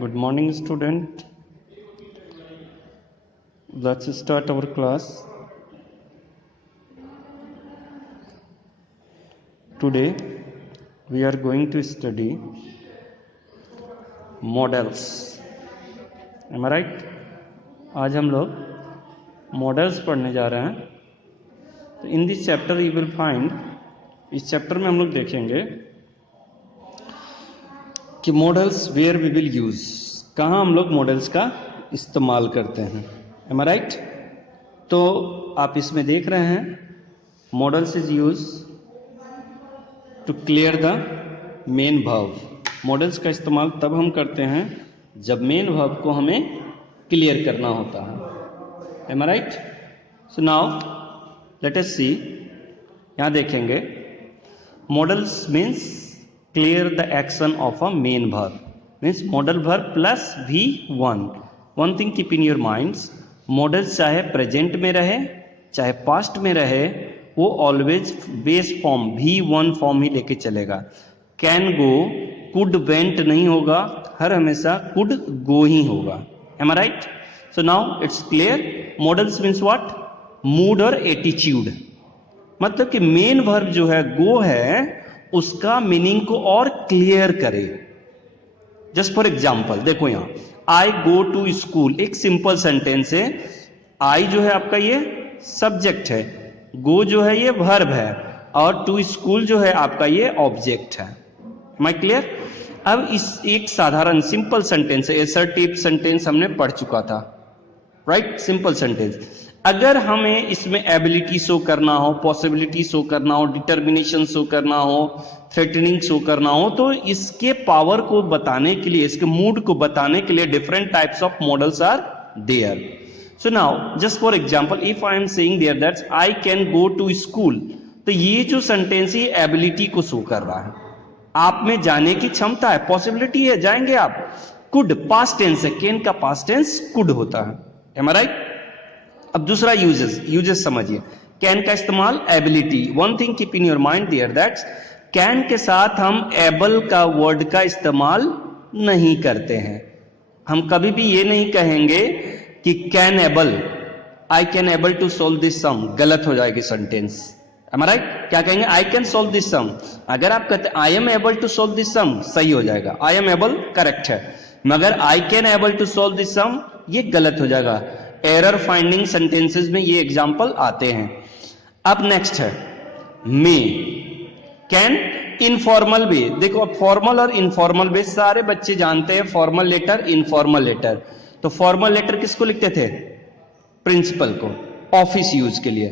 Good morning, student. Let's start our class. Today we are going to study models. Am I right? आज हम लोग models पढ़ने जा रहे हैं. तो in this chapter you will find, इस चैप्टर में हम लोग देखेंगे कि models where we will use, कहाँ हम लोग मॉडल्स का इस्तेमाल करते हैं. Am I right? तो आप इसमें देख रहे हैं models is use to clear the main verb. Models का इस्तेमाल तब हम करते हैं जब मेन वर्ब को हमें क्लियर करना होता है. Am I right? So now let us see. यहां देखेंगे models means clear the action of a main verb, means modal verb plus V1. One thing keep in your minds, modal चाहे present में रहे चाहे past में रहे, वो always base form V1 form ही लेके चलेगा. कैन गो, कुड वेंट नहीं होगा, हर हमेशा कुड गो ही होगा. Am I right? So now it's clear. Models means what? Mood और एटीट्यूड. मतलब कि मेन वर्ब जो है गो है, उसका मीनिंग को और क्लियर करे. जस्ट फॉर एग्जाम्पल देखो, यहां आई गो टू स्कूल एक सिंपल सेंटेंस है. आई जो है आपका ये सब्जेक्ट है, गो जो है ये वर्ब है, और टू स्कूल जो है आपका ये ऑब्जेक्ट है. Am I clear? अब इस एक साधारण सिंपल सेंटेंस है, असर्टिव सेंटेंस हमने पढ़ चुका था. राइट? Simple sentence. अगर हमें इसमें एबिलिटी शो करना हो, पॉसिबिलिटी शो करना हो, डिटर्मिनेशन शो करना हो, थ्रेटनिंग शो करना हो, तो इसके पावर को बताने के लिए, इसके मूड को बताने के लिए different types of models are there. So now just for example, if I am saying there that I can go to school, तो ये जो सेंटेंस है एबिलिटी को शो कर रहा है. आप में जाने की क्षमता है, पॉसिबिलिटी है, जाएंगे आप. कुड पास्ट टेंस है, कैन का पास्ट टेंस कुड होता है. Am I right? अब दूसरा यूजेस समझिए. कैन का इस्तेमाल ability. One thing keep in your mind there that can के साथ हम एबल का वर्ड का इस्तेमाल नहीं करते हैं. हम कभी भी ये नहीं कहेंगे कि can able, I can able to solve this sum. गलत हो जाएगी सेंटेंस. Am I right? क्या कहेंगे? I can solve this sum. अगर आप कहते I am able to solve this sum, सही हो जाएगा. आई एम एबल करेक्ट है, मगर I can able to solve this sum ये गलत हो जाएगा. एरर फाइंडिंग सेंटेंसेस में ये एग्जांपल आते हैं. अब नेक्स्ट है मे. कैन इनफॉर्मल वे. देखो फॉर्मल और इनफॉर्मल वे सारे बच्चे जानते हैं. Formal letter, informal letter. तो फॉर्मल लेटर किसको लिखते थे? प्रिंसिपल को, ऑफिस यूज के लिए.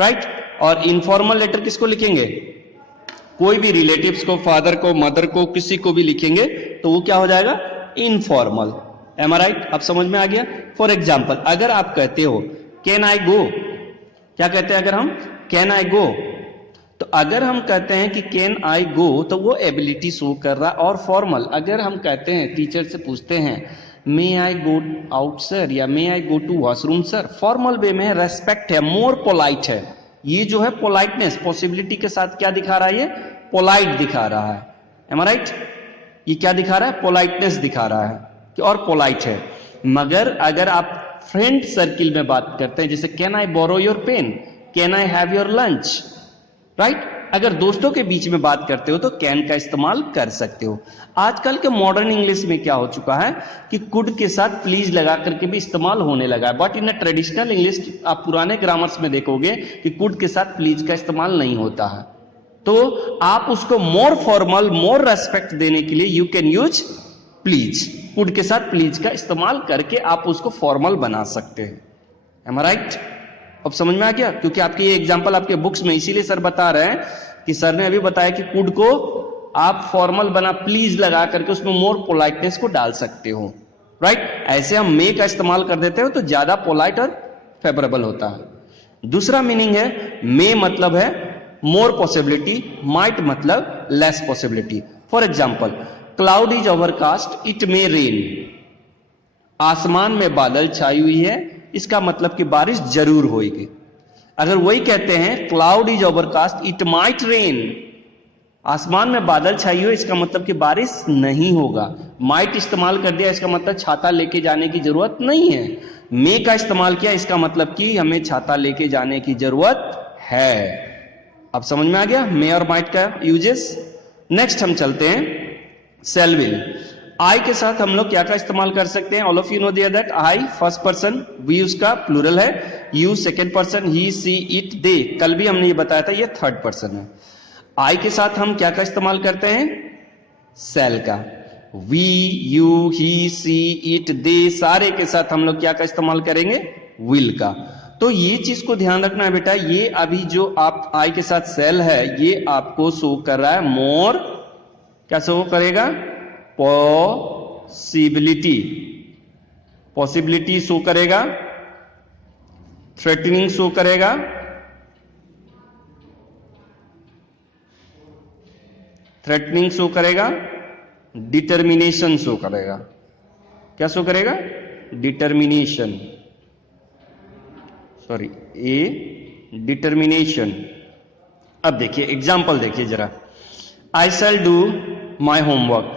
राइट? और इनफॉर्मल लेटर किसको लिखेंगे? कोई भी रिलेटिव्स को, फादर को, मदर को, किसी को भी लिखेंगे तो वो क्या हो जाएगा? इनफॉर्मल. M I right? अब समझ में आ गया. फॉर एग्जाम्पल, अगर आप कहते हो कैन आई गो, क्या कहते हैं अगर हम? कैन आई गो. तो अगर हम कहते हैं कि कैन आई गो, तो वो एबिलिटी शो कर रहा है. और फॉर्मल अगर हम कहते हैं, टीचर से पूछते हैं मे आई गो आउट सर, या may I go to washroom sir, formal way में रेस्पेक्ट है, मोर पोलाइट है. ये जो है पोलाइटनेस, पॉसिबिलिटी के साथ क्या दिखा रहा है? ये पोलाइट दिखा रहा है. Am I right? ये क्या दिखा रहा है? पोलाइटनेस दिखा रहा है और पोलाइट है. मगर अगर आप फ्रेंड सर्किल में बात करते हैं, जैसे can I borrow your pen, can I have your lunch, right? अगर दोस्तों के बीच में बात करते हो तो कैन का इस्तेमाल कर सकते हो. आजकल के मॉडर्न इंग्लिश में क्या हो चुका है कि कुड के साथ प्लीज लगा करके भी इस्तेमाल होने लगा है. But in a traditional English आप पुराने ग्रामर्स में देखोगे कि कुड के साथ प्लीज का इस्तेमाल नहीं होता है. तो आप उसको मोर फॉर्मल, मोर रेस्पेक्ट देने के लिए you can use please. Could के साथ प्लीज का इस्तेमाल करके आप उसको फॉर्मल बना सकते हैं. Am I right? अब समझ में आ गया? क्योंकि आपके ये एग्जांपल आपके बुक्स में, इसीलिए सर बता रहे हैं कि सर ने अभी बताया कि कुड को आप फॉर्मल बना प्लीज लगा करके उसमें मोर पोलाइटनेस को डाल सकते हो. राइट? ऐसे हम मे का इस्तेमाल कर देते हो तो ज्यादा पोलाइट और फेवरेबल होता है. दूसरा मीनिंग है मे मतलब है मोर पॉसिबिलिटी, माइट मतलब less possibility. For example, cloud is overcast, it may rain. आसमान में बादल छाई हुई है, इसका मतलब कि बारिश जरूर होगी. अगर वही कहते हैं cloud is overcast, it might rain, आसमान में बादल छाई हुई, इसका मतलब कि बारिश नहीं होगा. माइट इस्तेमाल कर दिया, इसका मतलब छाता लेके जाने की जरूरत नहीं है। मे का इस्तेमाल किया, इसका मतलब कि हमें छाता लेके जाने की जरूरत है। अब समझ में आ गया मे और माइट का यूजेस। नेक्स्ट हम चलते हैं सेल विल। आई के साथ हम लोग क्या का इस्तेमाल कर सकते हैं? All of you know that I first person, we उसका प्लूरल है, you second person, he she it they, कल भी हमने ये बताया था ये थर्ड पर्सन है। आई के साथ हम क्या का इस्तेमाल करते हैं? सेल का। We, you, he, she, it, they, सारे के साथ हम लोग क्या का इस्तेमाल करेंगे? विल का। तो ये चीज को ध्यान रखना है बेटा, ये अभी जो आप आई के साथ सेल है ये आपको शो कर रहा है मोर, क्या शो करेगा? पॉसिबिलिटी, पॉसिबिलिटी शो करेगा, थ्रेटनिंग शो करेगा, थ्रेटनिंग शो करेगा, डिटर्मिनेशन शो करेगा। क्या शो करेगा? डिटर्मिनेशन, सॉरी ए डिटर्मिनेशन। अब देखिए एग्जाम्पल देखिए जरा, आई शैल डू माई होमवर्क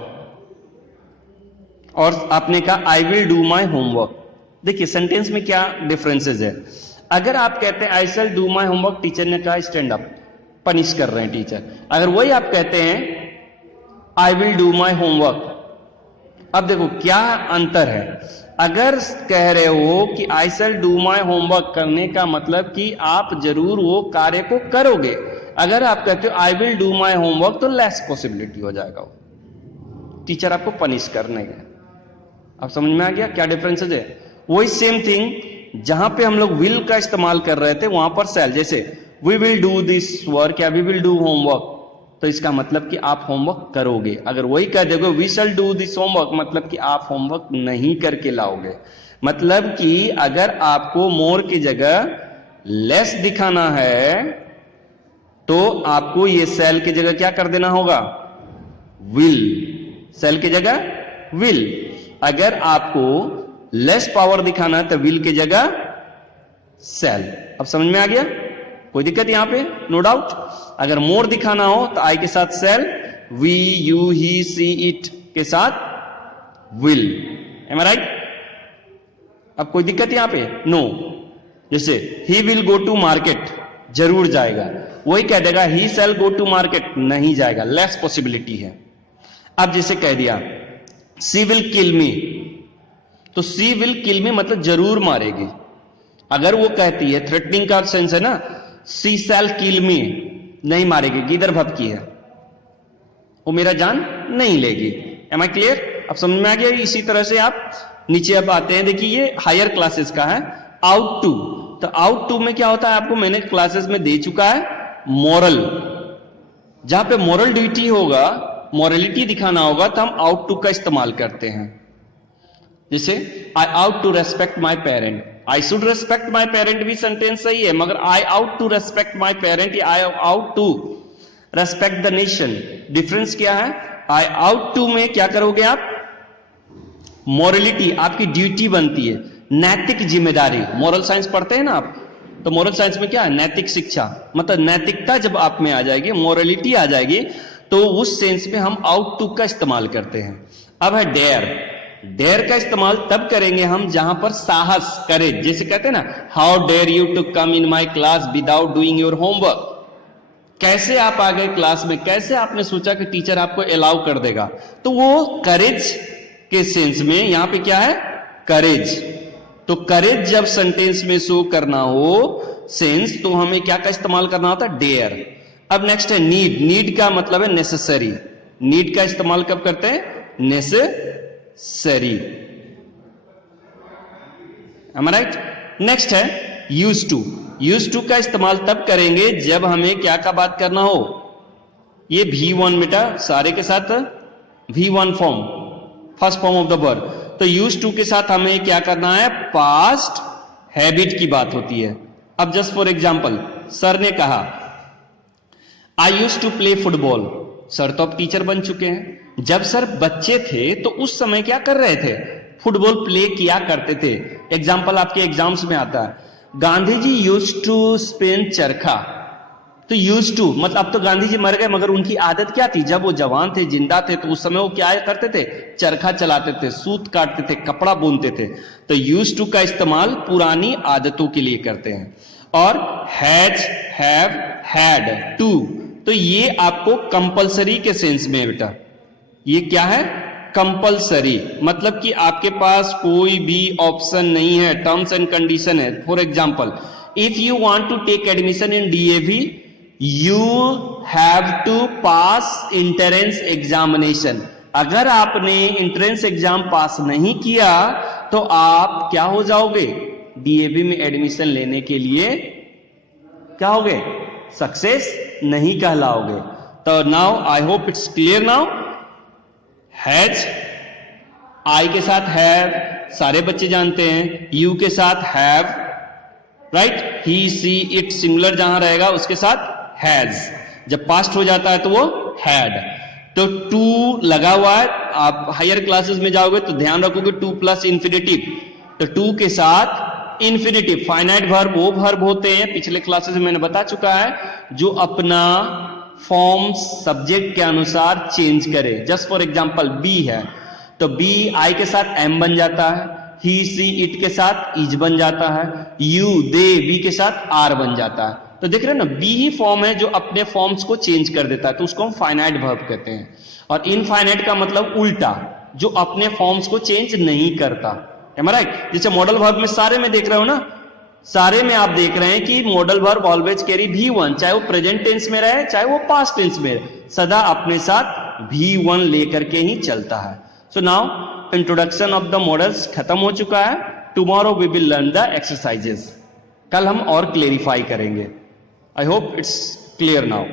और आपने कहा I will do my homework. देखिए सेंटेंस में क्या डिफरेंसेस है। अगर आप कहते हैं I shall do my homework, teacher ने कहा स्टैंड अप, पनिश कर रहे हैं टीचर। अगर वही आप कहते हैं आई विल डू माई होमवर्क, अब देखो क्या अंतर है। अगर कह रहे हो कि आई शैल डू माई होमवर्क, करने का मतलब कि आप जरूर वो कार्य को करोगे। अगर आप कहते हो आई विल डू माई होमवर्क तो लेस पॉसिबिलिटी हो जाएगा, वो टीचर आपको पनिश करने का। अब समझ में आ गया क्या डिफरेंसेस है? वही सेम थिंग जहां पे हम लोग विल का इस्तेमाल कर रहे थे वहां पर सेल, जैसे we will do this work या वी विल डू होमवर्क, तो इसका मतलब कि आप होमवर्क करोगे। अगर वही कह दोगे we shall do this homework, मतलब कि आप होमवर्क नहीं करके लाओगे। मतलब कि अगर आपको मोर की जगह लेस दिखाना है तो आपको ये सेल की जगह क्या कर देना होगा? विल, सेल की जगह विल। अगर आपको लेस पावर दिखाना है तो विल की जगह सेल। अब समझ में आ गया? कोई दिक्कत यहां पे? No doubt. अगर मोर दिखाना हो तो आई के साथ shall, we, you, he, she, it के साथ विल। M I right? अब कोई दिक्कत यहां पे? नो। जैसे he will go to market, जरूर जाएगा, वही कह देगा ही शैल गो टू मार्केट, नहीं जाएगा, लेस पॉसिबिलिटी है। अब जैसे कह दिया सी विल किल मी, तो सी विल किल मी मतलब जरूर मारेगी। अगर वो कहती है, थ्रेटनिंग का सेंस है ना, सी शैल किल मी, नहीं मारेगी, गिदर भपकी है, वो मेरा जान नहीं लेगी। Am I clear? अब समझ में आ गया? इसी तरह से आप नीचे अब आते हैं, देखिए ये हायर क्लासेस का है, आउट टू। तो आउट टू में क्या होता है आपको मैंने क्लासेस में दे चुका है, मोरल। जहां पे मोरल ड्यूटी होगा, मोरलिटी दिखाना होगा, तो हम आउट टू का इस्तेमाल करते हैं। जैसे I ought to respect my parent, I should respect my parent भी सेंटेंस सही है, मगर I ought to respect my parent या I ought to respect the nation, difference क्या है? आई आउट टू में क्या करोगे आप? मोरलिटी, आपकी ड्यूटी बनती है, नैतिक जिम्मेदारी। मोरल साइंस पढ़ते हैं ना आप, तो मोरल साइंस में क्या है? नैतिक शिक्षा, मतलब नैतिकता जब आप में आ जाएगी, मोरलिटी आ जाएगी, तो उस सेंस में हम आउट टू का इस्तेमाल करते हैं। अब है डेयर। डेयर का इस्तेमाल तब करेंगे हम जहां पर साहस, करेज, जैसे कहते हैं ना how dare you to come in my class without doing your homework. कैसे आप आ गए क्लास में, कैसे आपने सोचा कि टीचर आपको अलाउ कर देगा, तो वो करेज के सेंस में यहां पे क्या है? करेज। तो करेज जब सेंटेंस में शो करना हो सेंस, तो हमें क्या का इस्तेमाल करना होता है? डेयर। अब नेक्स्ट है नीड। नीड का मतलब है नेसेसरी। नीड का इस्तेमाल कब करते हैं? Necessary. M I right? Next है यूज टू। यूज टू का इस्तेमाल तब करेंगे जब हमें क्या का बात करना हो? ये V1 बेटा सारे के साथ V1 form, first form of the verb. तो यूज टू के साथ हमें क्या करना है? पास्ट हैबिट की बात होती है। अब जस्ट फॉर एग्जाम्पल, सर ने कहा I use to play football. Sir तो अब टीचर बन चुके हैं, जब सर बच्चे थे तो उस समय क्या कर रहे थे? फुटबॉल प्ले किया करते थे। एग्जाम्पल आपके एग्जाम्स में आता है, Gandhi ji use to Spain चरखा। तो यूज टू मतलब अब तो गांधी जी मर गए, मगर उनकी आदत क्या थी, जब वो जवान थे, जिंदा थे, तो उस समय वो क्या करते थे, चरखा चलाते थे, सूत काटते थे, कपड़ा बुनते थे। तो यूज टू का इस्तेमाल पुरानी आदतों के लिए करते हैं। और हैज, हैव, हैड, टू, तो ये आपको कंपलसरी के सेंस में है बेटा। ये क्या है, कंपलसरी, मतलब कि आपके पास कोई भी ऑप्शन नहीं है, टर्म्स एंड कंडीशन है। For example, if you want to take admission in DAV, you have to pass entrance examination. अगर आपने इंट्रेंस एग्जाम पास नहीं किया तो आप क्या हो जाओगे, डीएवी में एडमिशन लेने के लिए क्या होगे, सक्सेस नहीं कहलाओगे। तो now I hope it's clear now. Has, I के साथ हैव, सारे बच्चे जानते हैं। यू के साथ have, right, he, she, it, singular जहां रहेगा उसके साथ हैज। जब पास्ट हो जाता है तो वो हैड। तो टू लगा हुआ है, आप हायर क्लासेस में जाओगे तो ध्यान रखोगे टू प्लस इंफिनिटिव, तो टू के साथ इंफिनिटिव। फाइनाइट वर्ब वो वर्ब होते हैं, पिछले क्लासेस में मैंने बता चुका है, जो अपना फॉर्म सब्जेक्ट के अनुसार चेंज करे। जस्ट फॉर एग्जांपल बी है तो बी आई के साथ एम बन जाता है, ही, सी, इट के साथ इज बन जाता है, यू, दे, वी के साथ आर बन जाता है। तो देख रहे हैं ना, बी ही फॉर्म है जो अपने फॉर्म्स को चेंज कर देता है, तो उसको हम फाइनाइट वर्ब कहते हैं। और इनफाइनाइट का मतलब उल्टा, जो अपने फॉर्म्स को चेंज नहीं करता। M I right? जैसे मॉडल वर्ब में सारे में देख रहे हो ना, सारे में आप देख रहे हैं कि modal verb always carry V1, चाहे वो प्रेजेंट टेंस में रहे चाहे वो पास्ट टेंस में रहे, सदा अपने साथ V1 लेकर के ही चलता है। So now introduction of the models खत्म हो चुका है। Tomorrow we will learn the exercises. कल हम और क्लेरिफाई करेंगे। I hope it's clear now.